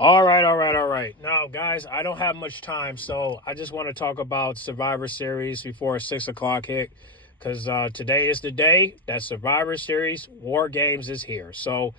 All right. Now, guys, I don't have much time, so I just want to talk about Survivor Series before 6 o'clock hit, because today is the day that Survivor Series War Games is here. So,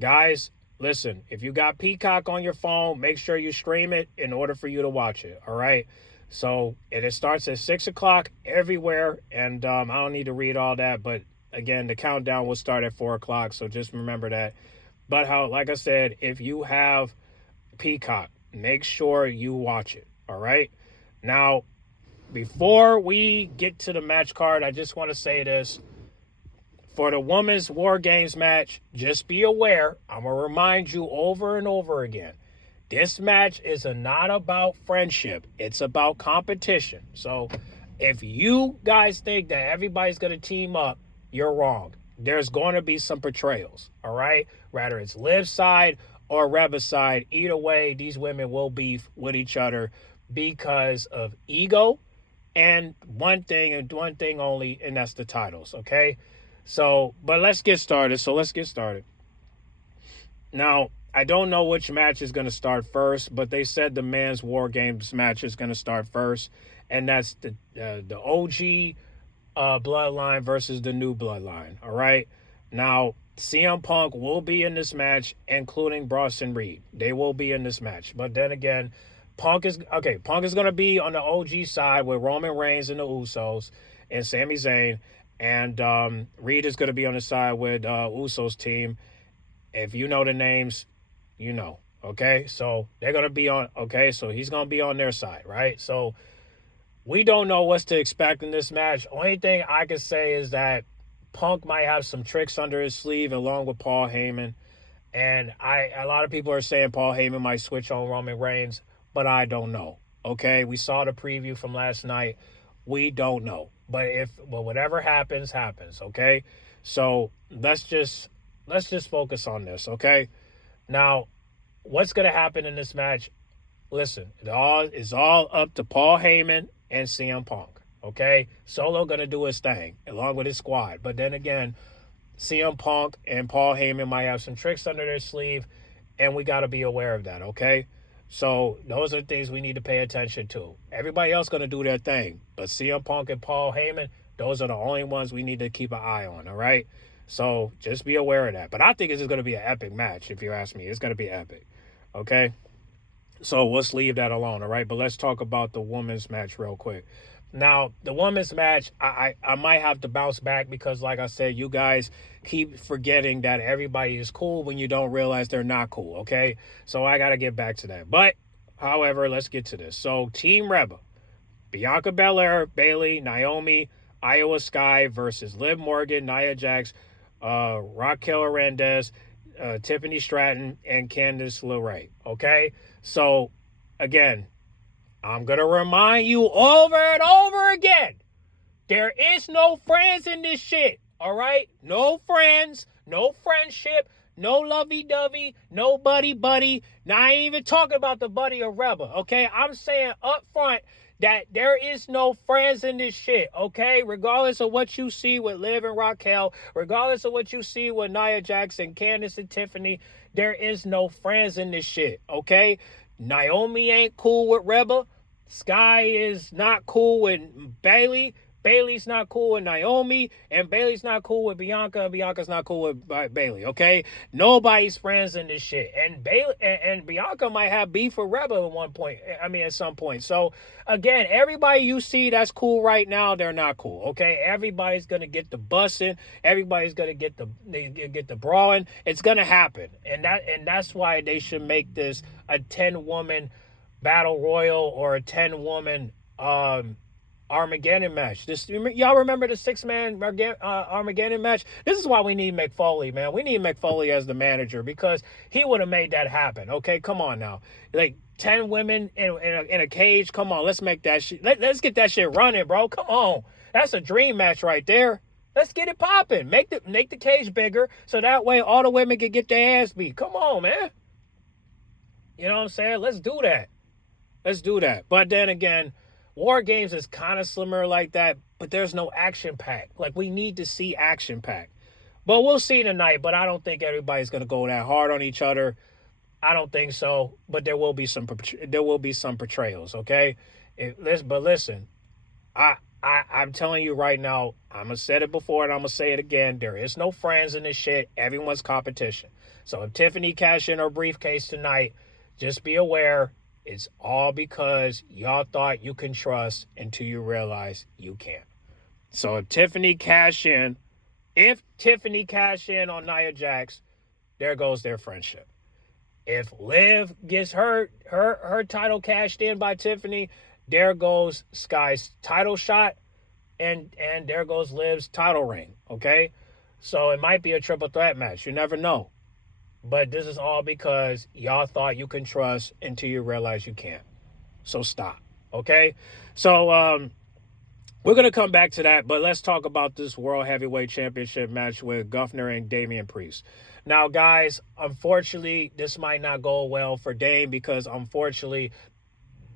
guys, listen, if you got Peacock on your phone, make sure you stream it in order for you to watch it. All right. So, and it starts at 6 o'clock everywhere, and I don't need to read all that, but again, the countdown will start at 4 o'clock. So just remember that. But how, like I said, if you have Peacock, make sure you watch it. All right. Now, before we get to the match card, I just want to say this. For the women's War Games match, just be aware, I'm going to remind you over and over again. This match is not about friendship, it's about competition. So, if you guys think that everybody's going to team up, you're wrong. There's going to be some betrayals, all right? Whether it's Liv's side or Reba's side, either way, these women will beef with each other because of ego and one thing and one thing only, and that's the titles, okay? So, but let's get started. Now, I don't know which match is going to start first, but they said the men's War Games match is going to start first, and that's the OG bloodline versus the new bloodline. All right. Now, CM Punk will be in this match, including Bronson Reed. They will be in this match. But then again, Punk is going to be on the OG side with Roman Reigns and the Usos and Sami Zayn. And Reed is going to be on the side with Usos team. If you know the names, you know. Okay. So they're going to be on. Okay. So he's going to be on their side. Right. So we don't know what to expect in this match. Only thing I can say is that Punk might have some tricks under his sleeve along with Paul Heyman. And a lot of people are saying Paul Heyman might switch on Roman Reigns, but I don't know. Okay, we saw the preview from last night. We don't know. But whatever happens, happens. Okay, so let's just focus on this. Okay, now what's gonna happen in this match? Listen, it's all up to Paul Heyman and CM Punk. Okay, Solo gonna do his thing along with his squad, but then again, CM Punk and Paul Heyman might have some tricks under their sleeve, and we got to be aware of that, okay? So those are the things we need to pay attention to. Everybody else going to do their thing, but CM Punk and Paul Heyman, those are the only ones we need to keep an eye on, all right? So just be aware of that. But I think this is going to be an epic match, if you ask me. It's going to be epic, okay? So let's leave that alone, all right? But let's talk about the women's match real quick. Now, the women's match, I might have to bounce back because, like I said, you guys keep forgetting that everybody is cool when you don't realize they're not cool, okay? So I got to get back to that. But, however, let's get to this. So, Team Reba, Bianca Belair, Bayley, Naomi, Iowa Sky versus Liv Morgan, Nia Jax, Raquel Hernandez, Tiffany Stratton, and Candice LeRae, okay? So, again, I'm going to remind you over and over again, there is no friends in this shit, all right? No friends, no friendship, no lovey-dovey, no buddy-buddy. Now, I ain't even talking about the buddy of Reba, okay? I'm saying up front that there is no friends in this shit, okay? Regardless of what you see with Liv and Raquel, regardless of what you see with Nia Jackson, Candice, and Tiffany, there is no friends in this shit, okay? Naomi ain't cool with Reba. Sky is not cool with Bayley. Bayley's not cool with Naomi. And Bayley's not cool with Bianca. And Bianca's not cool with Bayley, okay? Nobody's friends in this shit. And Bayley and Bianca might have beef with Reba at one point. I mean, at some point. So, again, everybody you see that's cool right now, they're not cool, okay? Everybody's going to get the bussing. Everybody's going to get the brawling. It's going to happen. And that's why they should make this a 10-woman battle royal or a 10-woman Armageddon match. Y'all remember the 6-man Armageddon match? This is why we need Mick Foley, man. We need Mick Foley as the manager because he would have made that happen. Okay, come on now. Like 10 women in a cage. Come on, let's make that shit. Let's get that shit running, bro. Come on, that's a dream match right there. Let's get it popping. Make the cage bigger so that way all the women can get their ass beat. Come on, man. You know what I'm saying? Let's do that. But then again, War Games is kind of slimmer like that, but there's no action pack. Like, we need to see action pack. But we'll see tonight, but I don't think everybody's going to go that hard on each other. I don't think so, but there will be some portrayals. Okay, but listen, I'm telling you right now, I'm gonna say it before and I'm gonna say it again. There is no friends in this shit. Everyone's competition. So if Tiffany cashed in her briefcase tonight, just be aware it's all because y'all thought you can trust until you realize you can't. So if Tiffany cash in on Nia Jax, there goes their friendship. If Liv gets her title cashed in by Tiffany, there goes Sky's title shot, and there goes Liv's title ring. Okay, so it might be a triple threat match. You never know, but this is all because y'all thought you can trust until you realize you can't. So stop. Okay, so we're going to come back to that, but let's talk about this World Heavyweight Championship match with Gunther and Damian Priest. Now, guys, unfortunately, this might not go well for Dame because, unfortunately,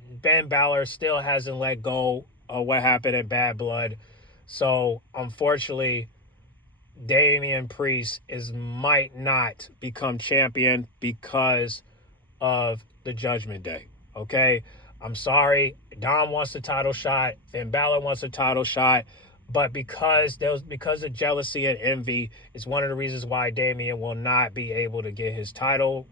Ben Balor still hasn't let go of what happened in Bad Blood. So, unfortunately, Damian Priest might not become champion because of the Judgment Day. Okay? I'm sorry. Dom wants a title shot. Finn Balor wants a title shot. But because of jealousy and envy, it's one of the reasons why Damian will not be able to get his title.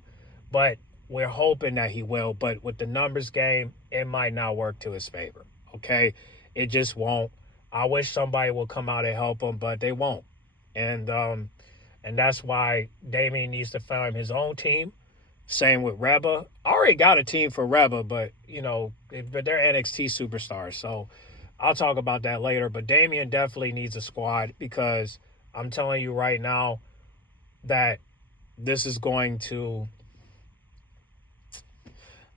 But we're hoping that he will. But with the numbers game, it might not work to his favor. Okay? It just won't. I wish somebody would come out and help him, but they won't. And that's why Damian needs to find his own team. Same with Reba. I already got a team for Reba, but but they're NXT superstars, so I'll talk about that later. But Damian definitely needs a squad because I'm telling you right now that this is going to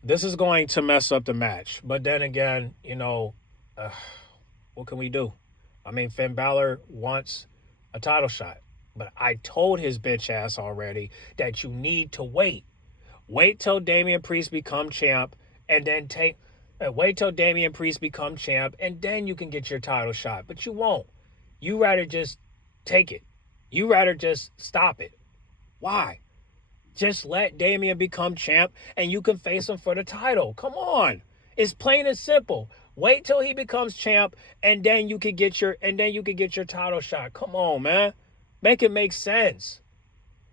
mess up the match. But then again, what can we do? I mean, Finn Balor wants a title shot, but I told his bitch ass already that you need to wait. Wait till Damian Priest become champ, and then wait till Damian Priest become champ, and then you can get your title shot. But you won't. You rather just take it. You rather just stop it. Why? Just let Damian become champ, and you can face him for the title. Come on, it's plain and simple. Wait till he becomes champ, and then you can get your title shot. Come on, man, make it make sense.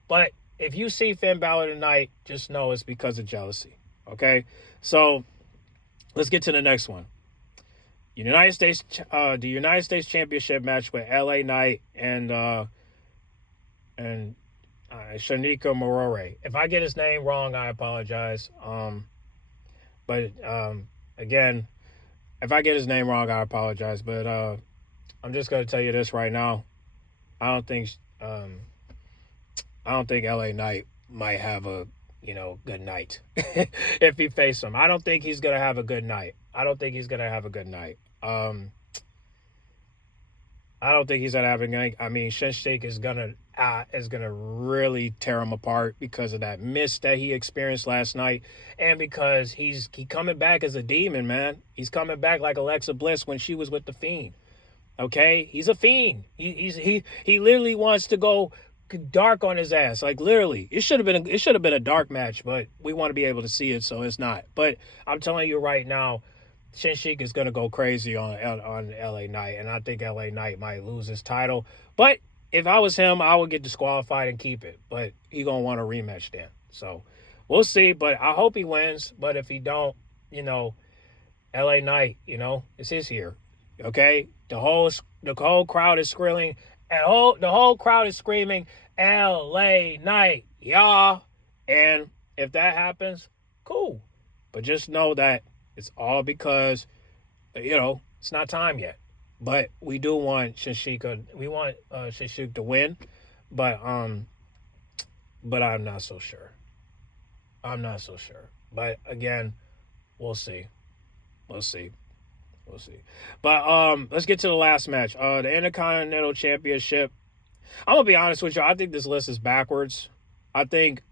But if you see Finn Balor tonight, just know it's because of jealousy. Okay? So let's get to the next one. The United States Championship match with LA Knight and Shanika Morore. If I get his name wrong, I apologize. But again, if I get his name wrong, I apologize. But I'm just gonna tell you this right now. I don't think LA Knight might have a good night if he faces him. I don't think he's gonna have a good night. I don't think he's gonna have a good night. I mean, Shinsuke is gonna really tear him apart because of that miss that he experienced last night, and because he's coming back as a demon, man. He's coming back like Alexa Bliss when she was with the Fiend. Okay, he's a fiend. He literally wants to go dark on his ass. Like literally, it should have been a dark match, but we want to be able to see it, so it's not. But I'm telling you right now, Shinsuke is gonna go crazy on LA Knight, and I think LA Knight might lose his title. But if I was him, I would get disqualified and keep it. But he gonna want a rematch then. So we'll see. But I hope he wins. But if he don't, LA Knight, it's his year. Okay, the whole crowd is screaming, and the whole crowd is screaming, LA Knight, y'all. And if that happens, cool. But just know that it's all because, it's not time yet. But we do want Shinsuke. We want Shinsuke to win, but I'm not so sure. I'm not so sure. But again, we'll see. We'll see. But let's get to the last match. The Intercontinental Championship. I'm gonna be honest with you. I think this list is backwards. I think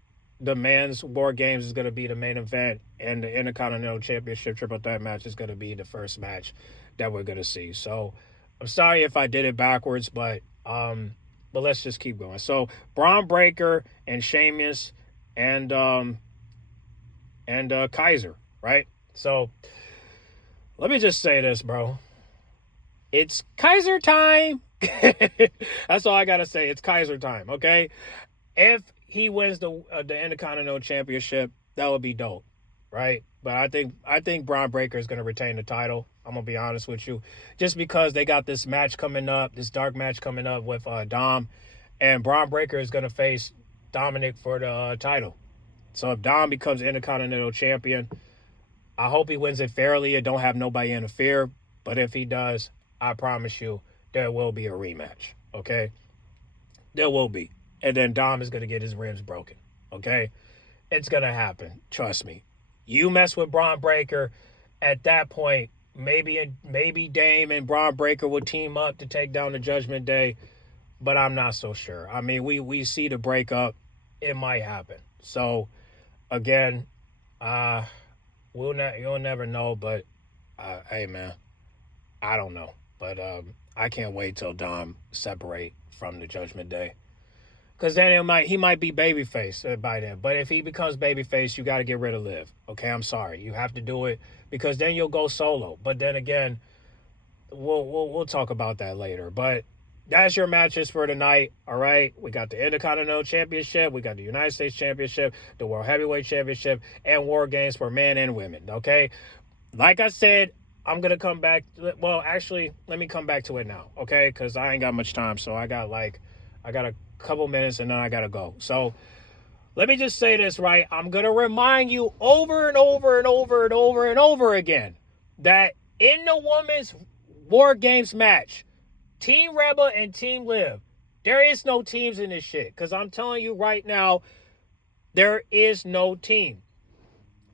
the men's Wargames is gonna be the main event, and the Intercontinental Championship triple threat match is gonna be the first match that we're gonna see. So I'm sorry if I did it backwards, but let's just keep going. So Braun Breaker and Sheamus and and Kaiser, right? So let me just say this, bro. It's Kaiser time. That's all I gotta say. It's Kaiser time, okay? If he wins the Intercontinental Championship, that would be dope, right? But I think Braun Breaker is gonna retain the title. I'm gonna be honest with you, just because they got this match coming up, this dark match coming up with Dom, and Braun Breaker is gonna face Dominic for the title. So if Dom becomes Intercontinental Champion, I hope he wins it fairly and don't have nobody interfere. But if he does, I promise you there will be a rematch. Okay, there will be, and then Dom is gonna get his ribs broken. Okay, it's gonna happen. Trust me. You mess with Braun Breaker, at that point, maybe Dame and Braun Breaker will team up to take down the Judgment Day, but I'm not so sure. I mean, we see the breakup, it might happen. So again, uh, you'll never know. But hey, man, I don't know. But I can't wait till Dom separate from the Judgment Day. Because then he might be babyface by then. But if he becomes babyface, you got to get rid of Liv. Okay, I'm sorry, you have to do it because then you'll go solo. But then again, we'll talk about that later. But that's your matches for tonight. All right, we got the Intercontinental Championship, we got the United States Championship, the World Heavyweight Championship, and War Games for men and women. Okay, like I said, I'm gonna come back. Well, actually, let me come back to it now. Okay, because I ain't got much time, so I got a couple minutes and then I gotta go. So let me just say this, right? I'm gonna remind you over and over and over and over and over again that in the women's War Games match, Team Rebel and Team Liv, there is no teams in this shit. Because I'm telling you right now, there is no team.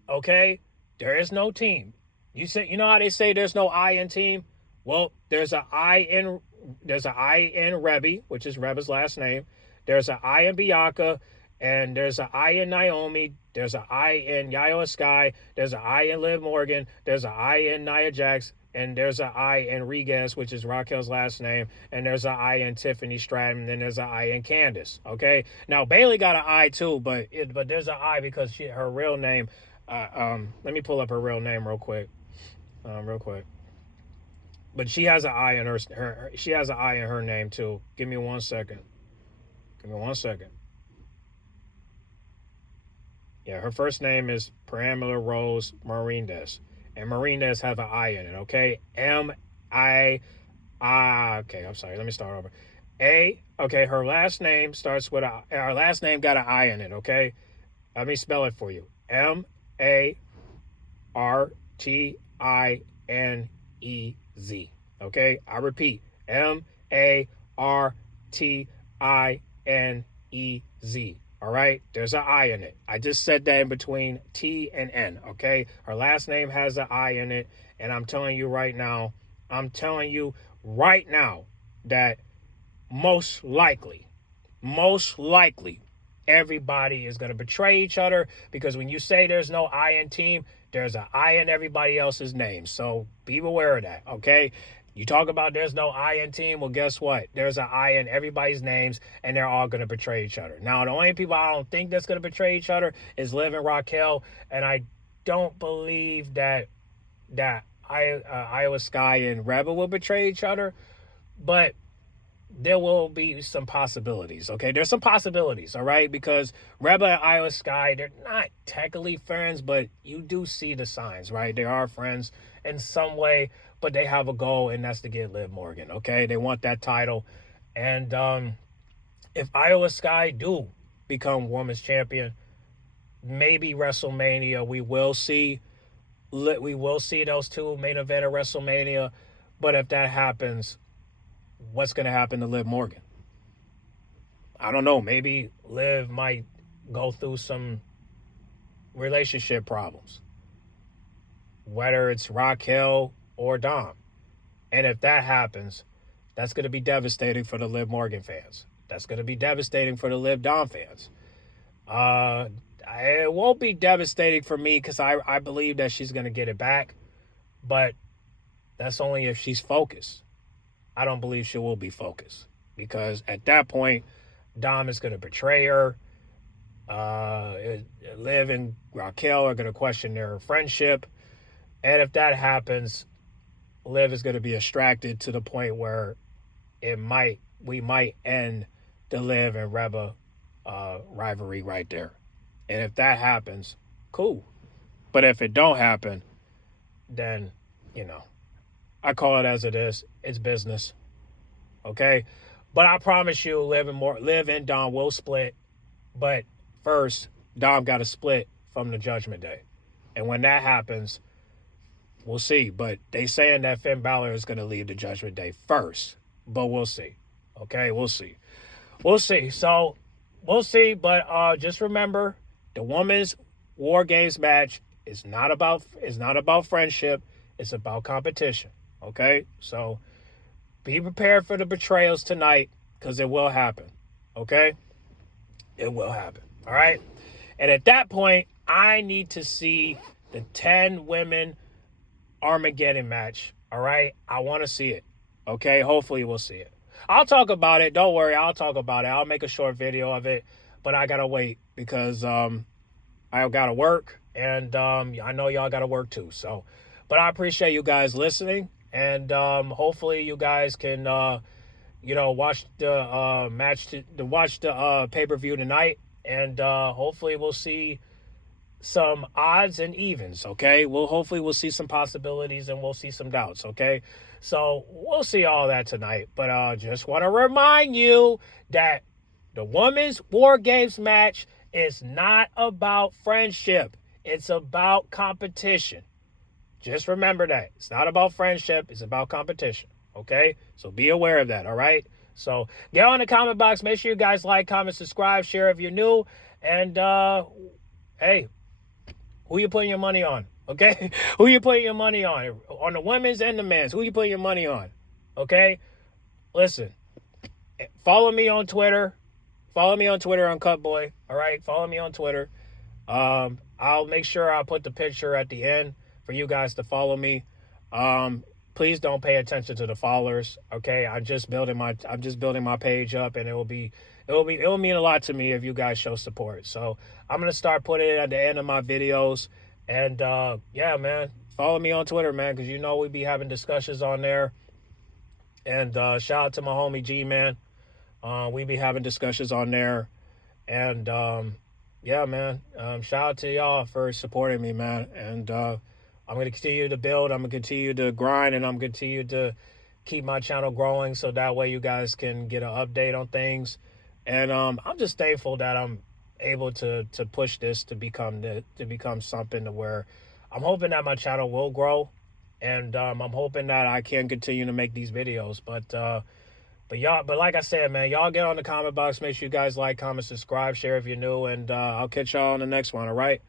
Okay? There is no team. You know how they say there's no I in team? Well, there's an I in Rebby, which is Rebba's last name. There's an I in Bianca, and there's an I in Naomi. There's an I in Yayo Sky. There's an I in Liv Morgan. There's an I in Nia Jax. And there's an I in Regas, which is Raquel's last name. And there's an I in Tiffany Stratton. And then there's an I in Candace. Okay? Now, Bailey got an I too, but there's an I because her real name. Let me pull up her real name real quick. But she has an I in her she has an I in her name too. Give me 1 second. Yeah, her first name is Pamela Rose Marindes. And Marindes has an I in it, okay? Okay, I'm sorry. Let me start over. Okay, her last name starts with her last name got an I in it, okay? Let me spell it for you. Martinez. Okay, I repeat, Martinez. All right, there's an I in it. I just said that in between T and N. Okay, her last name has an I in it, and I'm telling you right now that most likely, everybody is going to betray each other, because when you say there's no I in team, there's an I in everybody else's name. So be aware of that, okay? You talk about there's no I in team, well, guess what? There's an I in everybody's names, and they're all going to betray each other. Now, the only people I don't think that's going to betray each other is Liv and Raquel, and I don't believe that Iowa Sky and Rebel will betray each other, but there will be some possibilities, okay? There's some possibilities, all right? Because Rebel and Iowa Sky, they're not technically friends, but you do see the signs, right? They are friends in some way, but they have a goal, and that's to get Liv Morgan, okay? They want that title. And if Iowa Sky do become women's champion, maybe WrestleMania, we will see those two main event at WrestleMania. But if that happens, what's going to happen to Liv Morgan? I don't know. Maybe Liv might go through some relationship problems, whether it's Raquel or Dom. And if that happens, that's going to be devastating for the Liv Morgan fans. That's going to be devastating for the Liv Dom fans. It won't be devastating for me because I believe that she's going to get it back. But that's only if she's focused. I don't believe she will be focused, because at that point, Dom is going to betray her, Liv and Raquel are going to question their friendship. And if that happens, Liv is going to be distracted to the point where we might end the Liv and Reba rivalry right there. And if that happens, cool. But if it don't happen, then, you know, I call it as it is. It's business. Okay? But I promise you, Liv and Dom will split. But first, Dom got to split from the Judgment Day. And when that happens, we'll see. But they saying that Finn Balor is going to leave the Judgment Day first. But we'll see. Okay? We'll see. We'll see. So, we'll see. But just remember, the women's War Games match is not about friendship. It's about competition. Okay? So, be prepared for the betrayals tonight because it will happen. Okay? It will happen. All right? And at that point, I need to see the 10 women Armageddon match. All right? I want to see it. Okay? Hopefully we'll see it. I'll talk about it. Don't worry. I'll talk about it. I'll make a short video of it. But I got to wait because I got to work. And I know y'all got to work too. So, but I appreciate you guys listening. And hopefully you guys can, watch the match, watch the pay-per-view tonight. And hopefully we'll see some odds and evens, okay? Hopefully we'll see some possibilities and we'll see some doubts, okay? So we'll see all that tonight. But just want to remind you that the Women's War Games match is not about friendship. It's about competition. Just remember that. It's not about friendship. It's about competition, okay? So be aware of that, all right? So get on the comment box. Make sure you guys like, comment, subscribe, share if you're new. And, hey, who you putting your money on, okay? Who you putting your money on? On the women's and the men's. Who you putting your money on, okay? Listen, follow me on Twitter. Follow me on Twitter on Cutboy, all right? Follow me on Twitter. I'll make sure I'll put the picture at the end for you guys to follow me. Please don't pay attention to the followers, okay? I'm just building my page up, and it will mean a lot to me if you guys show support. So I'm gonna start putting it at the end of my videos, and yeah, man, follow me on Twitter, man, because we be having discussions on there. And shout out to my homie G, man. We be having discussions on there, and yeah, man. Shout out to y'all for supporting me, man. And I'm going to continue to build. I'm going to continue to grind, and I'm going to continue to keep my channel growing so that way you guys can get an update on things. And I'm just thankful that I'm able to push this to become something to where I'm hoping that my channel will grow, and I'm hoping that I can continue to make these videos. But like I said, man, y'all get on the comment box. Make sure you guys like, comment, subscribe, share if you're new, and I'll catch y'all on the next one, all right?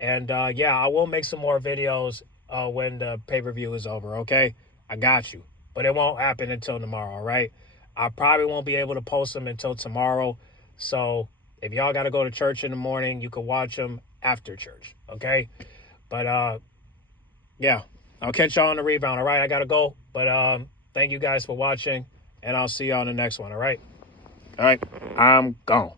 And yeah, I will make some more videos when the pay-per-view is over, okay? I got you. But it won't happen until tomorrow, all right? I probably won't be able to post them until tomorrow. So if y'all got to go to church in the morning, you can watch them after church, okay? But yeah, I'll catch y'all on the rebound, all right? I got to go. But thank you guys for watching, and I'll see y'all on the next one, all right? All right, I'm gone.